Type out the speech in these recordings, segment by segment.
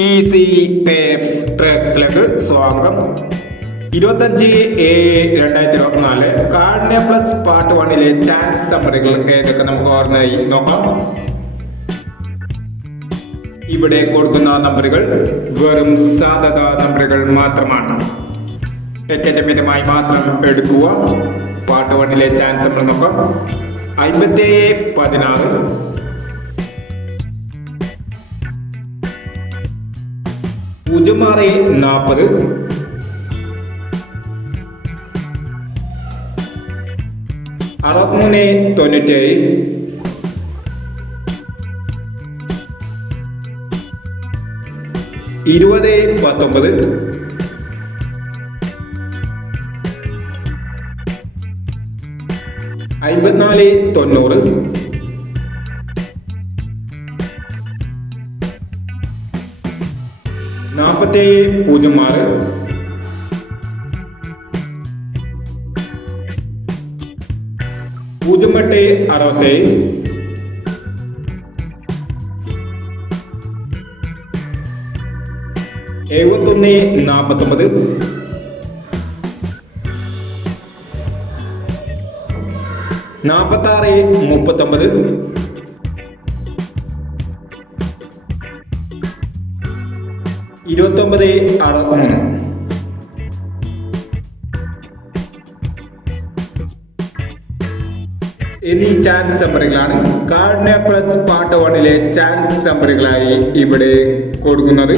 Easy tapes ട്രാക്സിലേക്ക് സ്വാഗതം. 25/7/2024 കാരുണ്യ plus part 1 chance സമ്മറികൾ ഏതൊക്കെ നമുക്ക് ഓർമ്മയായി നോക്കാം. ഇവിടെ കൊടുക്കുന്ന നമ്പറുകൾ വെറും സാധ്യത നമ്പറുകൾ മാത്രമാണ്. ടിക്കറ്റ് മിതമായി മാത്രം എടുക്കുക. പാർട്ട് 1 ചാൻസ് സമ്മറി നോക്കാം. 57/16, 06/40, 63/97, 20/19, 54/90, 47/06, 08/67, 71/49, 46/39, 29/63. എന്നീ ചാൻസ് സമ്മറികളാണ് കാരുണ്യ പ്ലസ് പാർട്ട് 1 ചാൻസ് സമ്മറികളായി ഇവിടെ കൊടുക്കുന്നത്.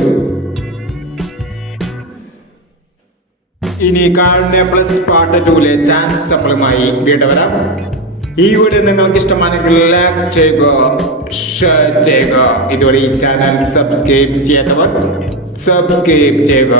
ഇനി കാരുണ്യ പ്ലസ് പാർട്ട് 2 ചാൻസ് സമ്മറിയുമായി വീണ്ടും വരാം. ഈ വീഡിയോ നിങ്ങൾക്ക് ഇഷ്ടമാണെങ്കിൽ ലൈക്ക് ചെയ്യുക, ഷെയർ ചെയ്യുക. ഇതുവരെ ഈ ചാനൽ സബ്സ്ക്രൈബ് ചെയ്യാത്തവർ സബ്സ്ക്രൈബ് ചെയ്യുക.